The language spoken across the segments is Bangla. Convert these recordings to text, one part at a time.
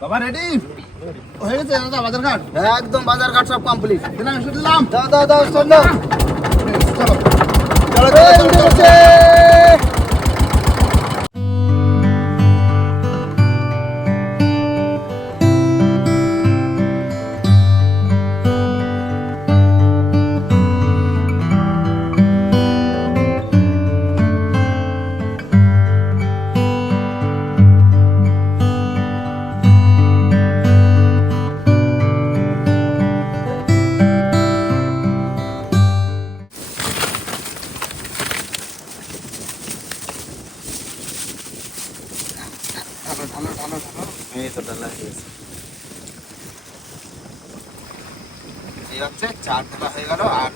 বাবা রেডি হয়ে গেছে দাদা বাজার ঘাট? একদম বাজার ঘাট সব কমপ্লিট দিলাম দিলাম দাও দাও দাও দাও। চলো চলো চলো। এই হচ্ছে চার হয়ে আর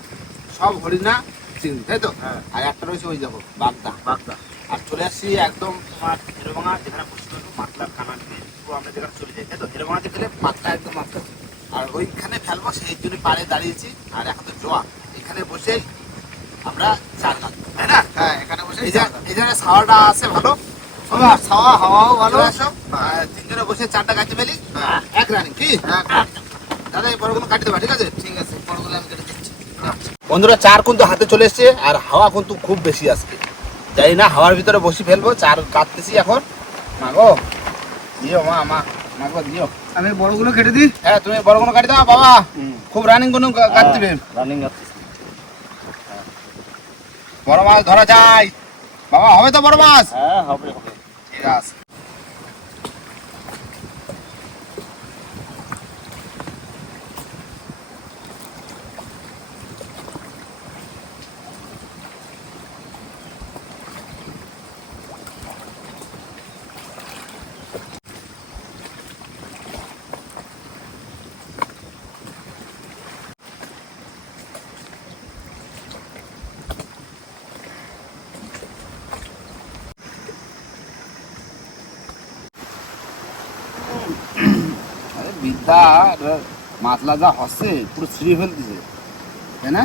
সব হরিণা। আর একটা বাগদা বাগদা আর চলে একদম তোমার যেখানে খানা পুরো যেখানে চলে গেলে একদম আর ওইখানে ফেলব সেই জন্য পাড়ে দাঁড়িয়েছি আর এখন তো জোয়া এখানে বসেই আমরা চার কাটবো তাই না হ্যাঁ এখানে বসে এই জায়গায় ছাওয়াটা আছে, ভালো হাওয়াও ভালো। তিনজনে বসে চারটা কাটতে পেলি? হ্যাঁ। এক রানিং কি? হ্যাঁ। দাদা এই বড়গুলো ঠিক আছে? ঠিক আছে পরগুলো আমি কেটে দিচ্ছি। বন্ধুরা চার কিন্তু হাতে চলে এসছে আর হাওয়া কিন্তু খুব বেশি আজকে। জানি না হাওয়ার ভিতরে বসে ফেলব চার কাটতেছি এখন। মাগো দিও মা মা মাগো দিও। আমি বড়গুলো কেটে দিই? হ্যাঁ তুমি বড় কোনো কাটি দাও বাবা। খুব রানিং কোনো কাটতে হবে রানিং বড় মাছ ধরা যায়। বাবা হবে তো বড় মাছ? হ্যাঁ হবে হবে। ঠিক আর মাতলা যা হচ্ছে পুরো ছিঁড়ে ফেলতেছে। তাই না?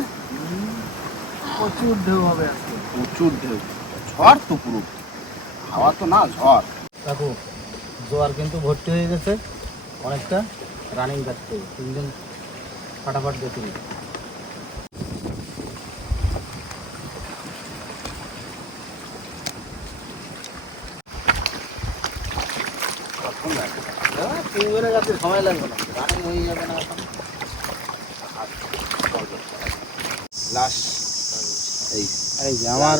প্রচুর ঢেউ হবে প্রচুর ঢেউ। ঝড় তো পুরো। হাওয়া তো না ঝড়। দেখো জোয়ার কিন্তু ভর্তি হয়ে গেছে অনেকটা রানিং হবে। তিনজন ফাটাফাট দেখে নিই তিনজনের সময় লাগবে না। রানিং হয়ে যাবে না এখন। লাস্ট এই এই যে আমার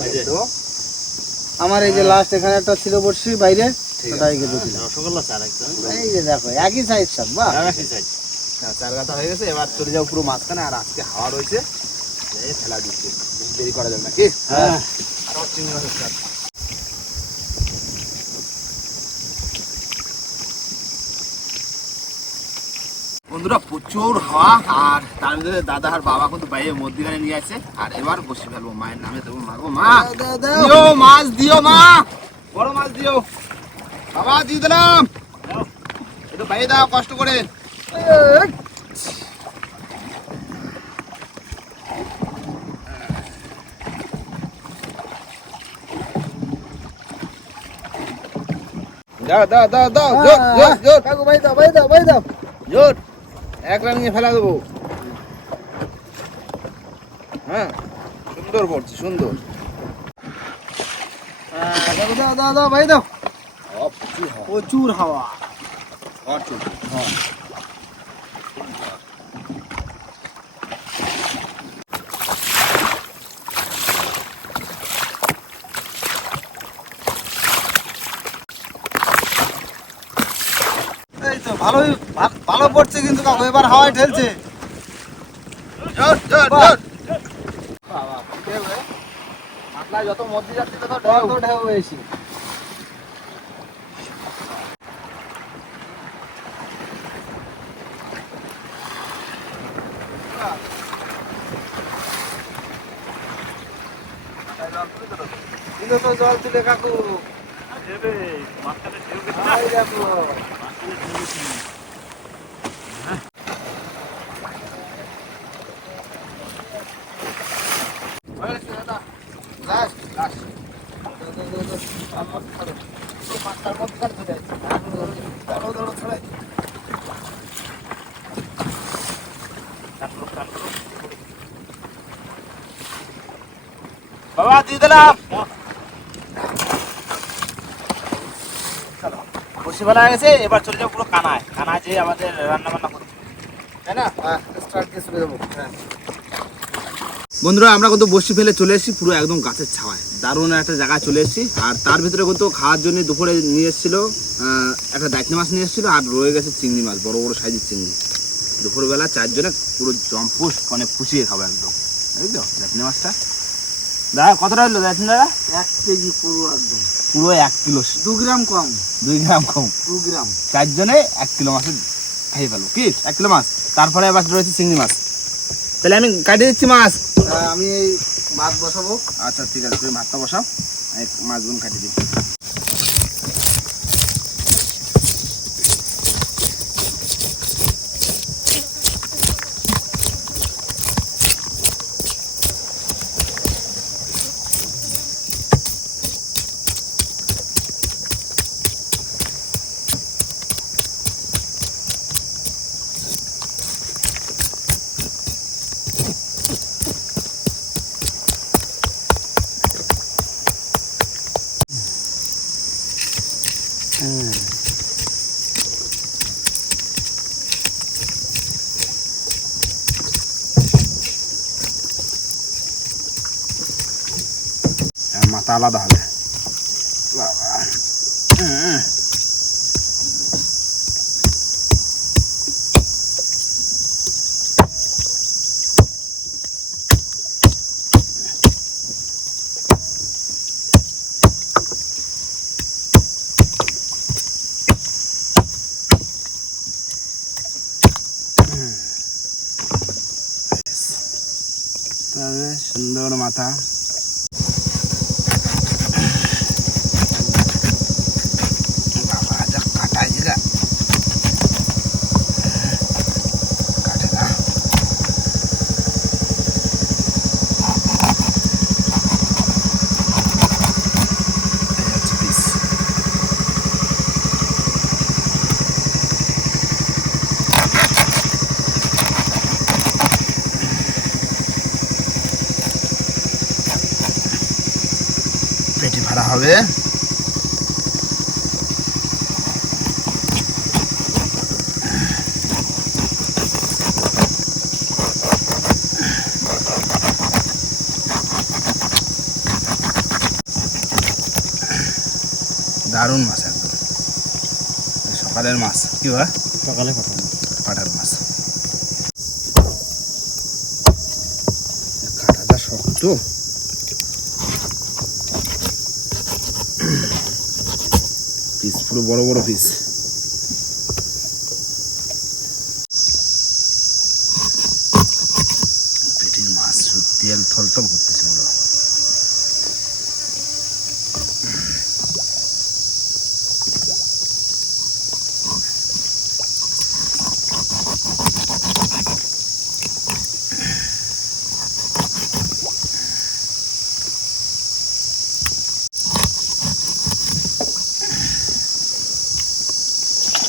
আমার এই যে লাস্ট এখানে একটা ছিল বর্ষি বাইরে ওটাই কেটে রসগোল্লা চার একদম এই যে দেখো একই সাইজ সব বাহ। হ্যাঁ, চার গাথা হয়ে গেছে এবার চলে যাও পুরো মাঝখানে আর আজকে হাওয়া রয়েছে। এই ফেলা দিচ্ছে। দেরি করা যাবে না কি? হ্যাঁ। আর ওর চিংড়ি মাছের বন্ধুরা প্রচুর হাওয়া আর তার ভিতরে দাদা আর বাবা কিন্তু বাইরে মধ্যিখানে নিয়ে আছে আর এবার বসে ফেলব মায়ের নামে দেবো মাগো মা। দিও মাছ দিও মা। বড় মাছ দিও। বাবা দিয়ে দিলাম। একটু বাইরে দাও কষ্ট করে। দাও দাও দাও দাও জোর জোর জোর কাকু ভাই দাও ভাই দাও ভাই দাও। জোর। এক রানিয়ে ফেলা দেবো। হ্যাঁ সুন্দর পড়ছে সুন্দর। হ্যাঁ, দাও দাও দাও ভাই দাও। প্রচুর হাওয়া। তো ভালোই ভালো পড়ছে কিন্তু কাকু এবার হাওয়ায় ঠেলছে যত মধ্যে যাচ্ছে তত ঢেউ। ঢেউ তো জল তুলে কাকু। দেখো হয়ে গেছে দাদা লাস্ট লাস্ট পাঁচটার মধ্যে কাটতে দেয় দৌড়ো দৌড়ো ছড়াই বাবা দিয়ে দিলাম বসে ফেলা গেছে এবার চলে যাব পুরো কানায়। কানায় যেয়ে আমাদের রান্না বান্না করতে তাই না? স্টার্ট দিয়ে চলে যাব। হ্যাঁ। বন্ধুরা আমরা কিন্তু বসি ফেলে চলে এসেছি পুরো একদম গাছের ছাওয়ায়। দারুণ একটা জায়গায় চলে এসেছি। আর তার ভিতরে কিন্তু খাওয়ার জন্য দুপুরে নিয়ে এসেছিল একটা দায়িত্ব মাছ নিয়ে এসেছিল আর রয়ে গেছে চিংড়ি মাছ বড় বড় সাইজের চিংড়ি। দুপুরবেলা চারজনে পুরো জম্পুস মানে ফুসিয়ে খাব একদম। বুঝলি তো? দায়িত্ব মাছটা? দাদা কতটা হলো? দায়িত্ব দাদা এক কেজি পুরো একদম। পুরো এক কিলো। দু গ্রাম কম। দুই গ্রাম কম। দু গ্রাম। চারজনে এক কিলো মাছের খাইয়ে পেল কি? এক কিলো মাছ। তারপরে আবার রয়েছে চিংড়ি মাছ। তাহলে আমি কাটিয়ে দিচ্ছি মাছ। আমি এই ভাত বসাবো। আচ্ছা ঠিক আছে। তুমি ভাতটা বসাও। এক মাছগুলো কাটিয়ে দিই মাথা আলাদা হবে। সুন্দর মাথা বাবা যা কাটা জায়গা কাটে না এই হচ্ছে piece। পেটি ভাড়া হবে। দারুণ মাছ একদম। সকালের মাছ। কি বা সকালে পাটার মাছ। কাটাটা শক্ত। পুরো বড় বড় পিস মাছ তেল থলথল করতেছে বড়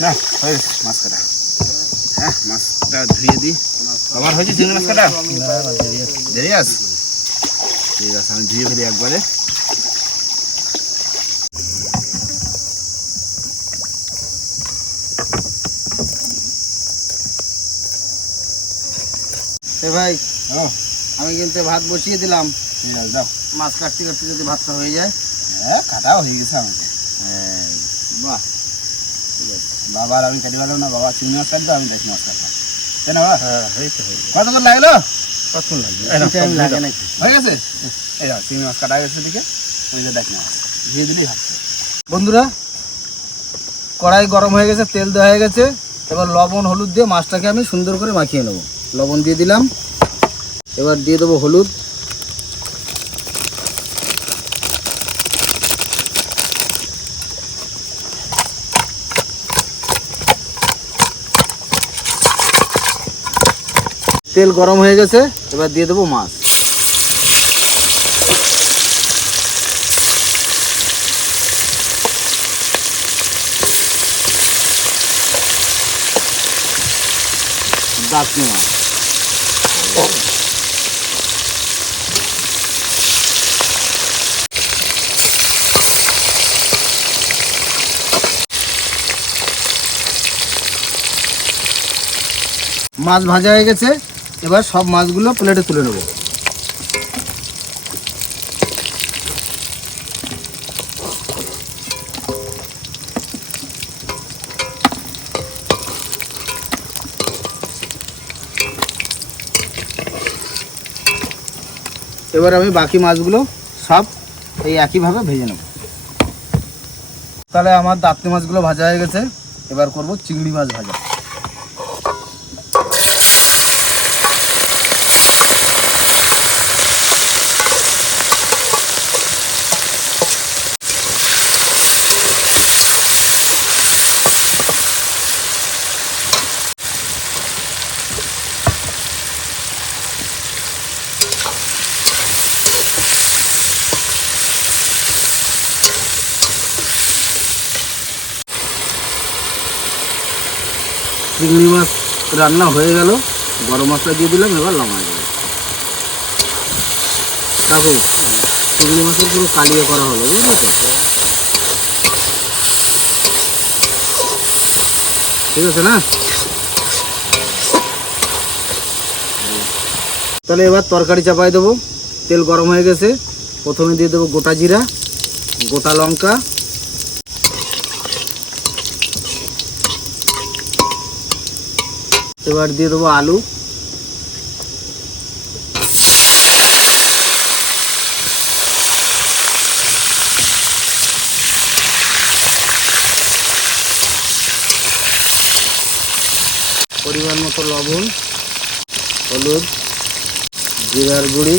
না হয়ে গেছে মাছ কাটা হ্যাঁ মাছটা ধুয়ে দিই। আমার হয়েছে চিংড়ি মাছ কাটা দেরি আছে ঠিক আছে আমি ধুয়ে ফেলি একবারে। ভাই ও আমি কিন্তু ভাত বসিয়ে দিলাম। ঠিক আছে যাও। মাছ কাটতে কাটতে যদি ভাতটা হয়ে যায়। হ্যাঁ কাটাও হয়ে গেছে আমাকে। এই, বাহ। বাবা আর আমি কাটি পেলাম না বাবা চিংড়ি মাছ কাটতো আমি দেশি মাছ কাটলাম। তাই না বাবা? হ্যাঁ কতক্ষণ লাগল? কতক্ষণ লাগবে? এই নাও, বেশি time সব লাগে দিয়ে নাকি? হয়ে গেছে? এই চিংড়ি মাছ কাটা গেছে দিকে ওই যে দেখি মাছ দিয়ে দিলেই ভাবছে বন্ধুরা কড়াই গরম হয়ে গেছে তেল দেওয়া হয়ে গেছে। এবার লবণ হলুদ দিয়ে মাছটাকে আমি সুন্দর করে মাখিয়ে নেব। লবণ দিয়ে দিলাম। এবার দিয়ে দেবো হলুদ। তেল গরম হয়ে গেছে এবার দিয়ে দেবো মাছ। মাছ ভাজা হয়ে গেছে। এবার সব মাছগুলো প্লেটে তুলে নেব। এবার আমি বাকি মাছগুলো সব এই একইভাবে ভেজে নেব। তাহলে আমার দাঁতনি মাছগুলো ভাজা হয়ে গেছে। এবার করব চিংড়ি মাছ ভাজা। চিংড়ি মাছ রান্না হয়ে গেল। গরম মশলা দিয়ে দিলাম, এবার লঙ্কা দেবো কাকু, চিংড়ি মাছের পুরো কালিয়ে করা হলো বুঝলি ঠিক আছে না? তাহলে এবার তরকারি চাপাই দেবো। তেল গরম হয়ে গেছে। প্রথমে দিয়ে দেবো গোটা জিরা, গোটা লঙ্কা এবার দিয়ে দেবো আলু। পরিমাণ মতো লবণ হলুদ জিরার গুঁড়ি।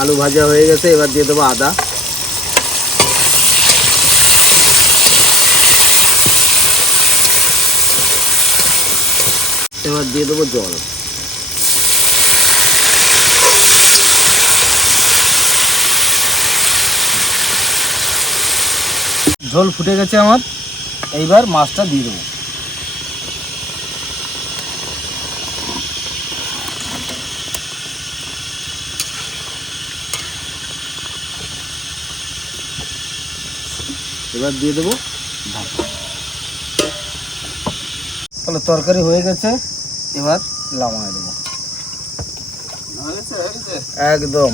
আলু ভাজা হয়ে গেছে, এবার দিয়ে দেবো আদা। এবার দিয়ে দেবো জল। ঝোল ফুটে গেছে আমার, এইবার মাছটা দিয়ে দেবো। এবার দিয়ে দেবো ঢাকা তাহলে তরকারি হয়ে গেছে এবার লামায় দেবো। একদম।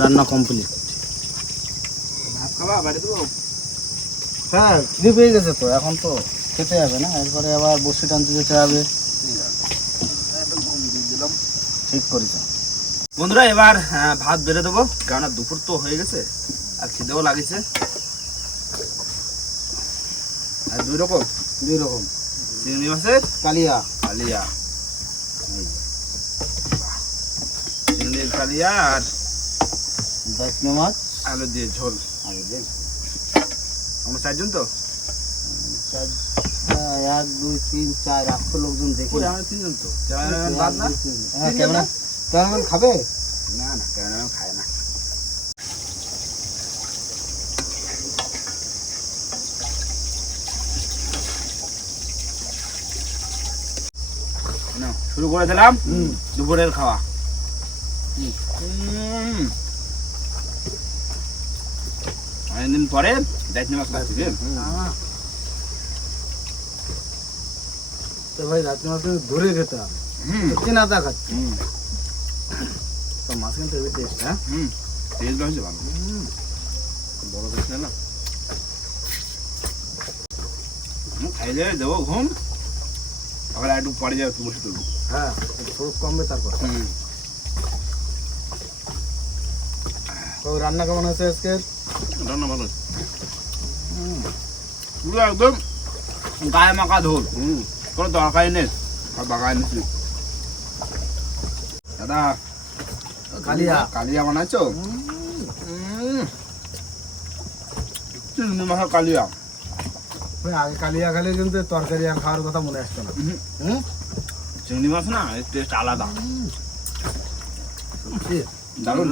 রান্না কমপ্লিট হ্যাঁ খিদে পেয়ে গেছে তো এখন তো খেতে হবে না এরপরে আবার বসে টানতে যেতে হবে। ঠিক করেছ। বন্ধুরা এবার ভাত বেড়ে দেবো কেননা দুপুর তো হয়ে গেছে আর খিদেও লাগেছে আর দুই রকম? দুই রকম। চিংড়ি মাছের কালিয়া। কালিয়া। চিংড়ির কালিয়া আর দাসনে মাছ। আলু দিয়ে ঝোল। আর এই যে আমরা চারজন তো? চার এক দুই তিন চার আটশো লোকজন দেখি। আমরা তিনজন তো। ক্যামেরাম্যান বাদ না? ক্যামেরা ক্যামেরাম্যান খাবে? না না ক্যামেরাম্যান খায় না। শুরু করে দিলাম। দুপুরের খাওয়া। অনেকদিন পরে দায়িত্ব মাছ খাচ্ছি তো ভাই রাত্রি মাছ ধরে খেতে হবে। হুম। চেনা তা খাচ্ছে। তো মাছ কিন্তু টেস্ট হ্যাঁ? হয়েছে ভালো। বড় বেশ না? খাইলে দেবো ঘুম। সকালে একটু পরে যাবে বসে তুলবো হ্যাঁ খুব কমবে তারপর। হুম। তো রান্না কেমন হয়েছে আজকে রান্না ভালো পুরো একদম গায়ে মাখা ঝোল কোনো তরকারি নেই। আর বাগায় নিচ্ছি দাদা কালিয়া। কালিয়া বানাইছো? কালিয়া। ভাই আগে কালিয়া খালে কিন্তু তরকারি আর খাওয়ার কথা মনে আসতো না। চিংড়ি মাছ না এর টেস্ট আলাদা। সত্যি? দারুণ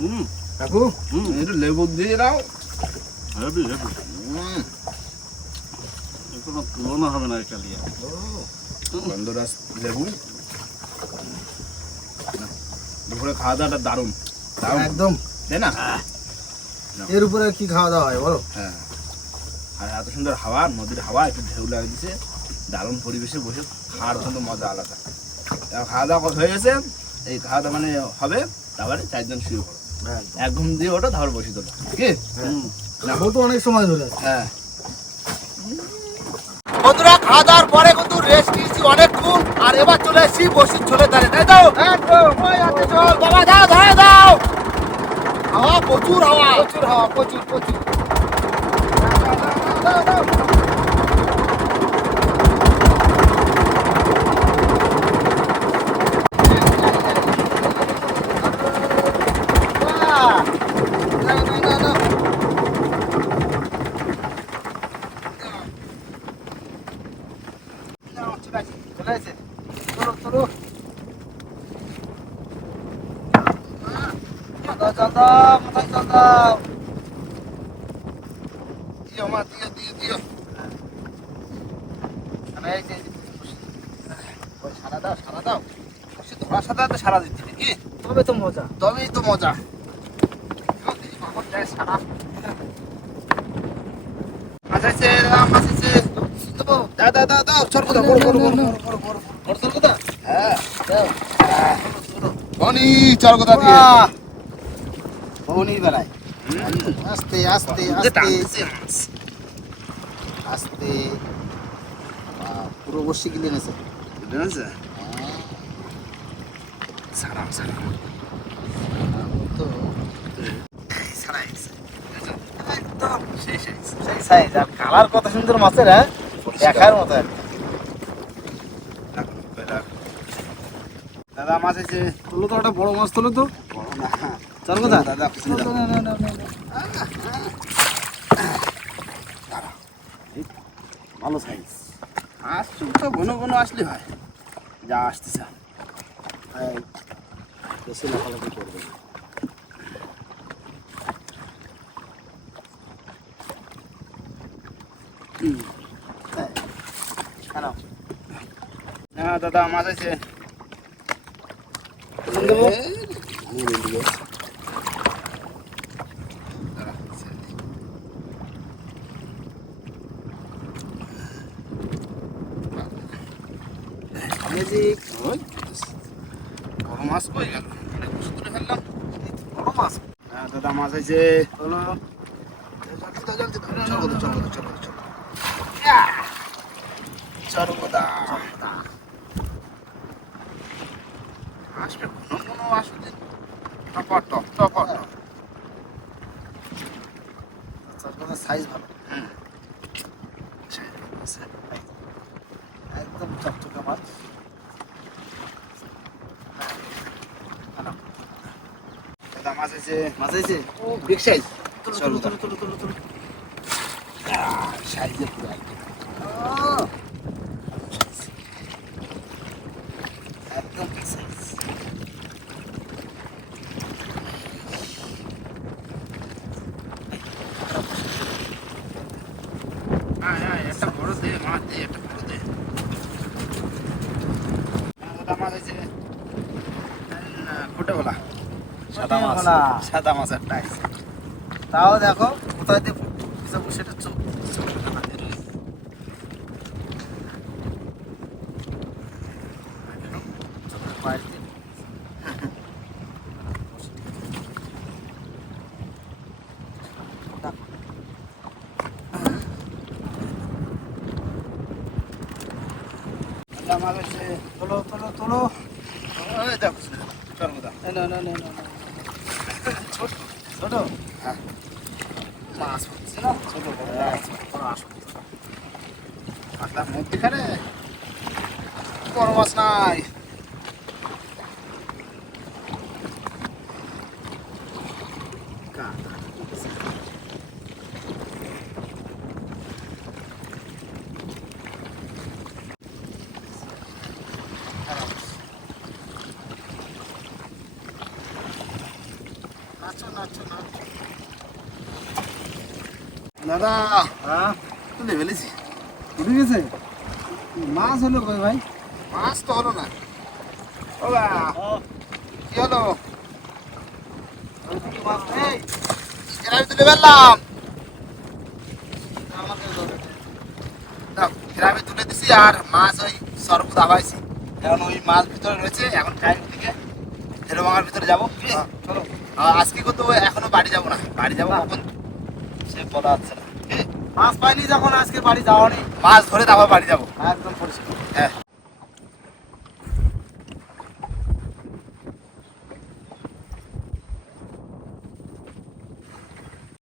হুম। কাকু? হুম একটু লেবু দিয়ে দাও। হেবি হুম। কোনো তুলনা হবে না কালিয়া। গন্ধরাস লেবু। দুপুরে খাওয়া দাওয়াটা দারুণ। একদম। তাই না? এর উপরে কি খাওয়া দাওয়া হয় বলো? হ্যাঁ। আর এত সুন্দর হাওয়া নদীর হাওয়া একটু ঢেউ লাগে দিছে। দারুণ পরিবেশে বসে খাওয়ার কিন্তু মজা আলাদা। খাওয়া দাওয়া হয়ে গেছে? এই খাওয়া দাওয়া মানে হবে তারপরে চারজন শুরু করো এক ঘুম দিয়ে ওটা তারপর বসে তোলো কি তো অনেক সময় ধরে হ্যাঁ। বন্ধুরা খাওয়া দাওয়ার পরে কিন্তু রেস্ট নিয়েছি অনেকক্ষণ আর এবার চলে এসেছি বসির ঝোলে দাঁড়িয়ে। তাই তো? চল বাবা দাও ধরে দাও। হাওয়া প্রচুর হাওয়া। প্রচুর হাওয়া প্রচুর প্রচুর। চলে আসে চলো চলো দাও দাও দাও দাও দাও। দিও মা দিও দিও দিও মানে এই যে সারা দাও সারা দাও। সে ধরা সাদা সারা দিতে কি তবে তো মজা। তবেই তো মজা। সারা। মাথাইছে মাথাইছে দাও দাও দাও দাও চল কোথা বড় বড় বড় বড় বড় বড়। বড় কথা হ্যাঁ দাও বনি চল কোথা দিয়ে? বাহ! বেলায়। আস্তে আস্তে আস্তে। সারাম সারাম তো একদম শেষ শেষ। সেই সাইজ আর কালার কত সুন্দর মাছের হ্যাঁ? দেখার মতো। দাদা মাছ আছে তোলো তো একটা বড় মাছ তোলো তো। বড় না। চল কথা দাদা খুশি দাও না, না, না, না, না। ভালো সাইজ। মাছ শুধু তো ঘন ঘন আসলে হয়। যা আসতেছে এই, বেশি লাফালাফি করবে। হ্যাঁ দাদা মাছ আছে ফোন দেবো? Magic. বড় মাছ কই গেল অনেক বছর ধরে ফেললাম বড় মাছ। হ্যাঁ চল দাদা আসবে ঘন ঘন আসবে টপর টপ টপ সাইজ ভালো হুম একদম চকচকে মাছ দাদা মাছ আছে? ও বিগ সাইজ চলো চলো চলো চলো চলো। সাইজে পুরো একদম big সাদা মাছ। সাদা মাছের টাইস তাও দেখো কোথায় দিয়ে সেটা চোখ ওঠো হলো কই ভাই? মাছ তো হলো না। ও বা কি হলো? মাছ নেই। এর আমি তুলে ফেললাম। আমাকে ধরে দে। দাও, গ্রামে তুলে দিছি আর মাছ ওই সর্ব দাবাইছি এখন ওই মাছ ভিতরে রয়েছে এখন টাইম দিকে হেরোভাঙার ভিতরে যাব? হ্যাঁ, চলো। আজকে কিন্তু এখনও বাড়ি যাব না। বাড়ি যাব না। কখন? সে বলা যাচ্ছে না। মাছ পাইনি যখন আজকে বাড়ি যাওয়া নেই। মাছ ধরে তারপর বাড়ি যাব। একদম পরিষ্কার। হ্যাঁ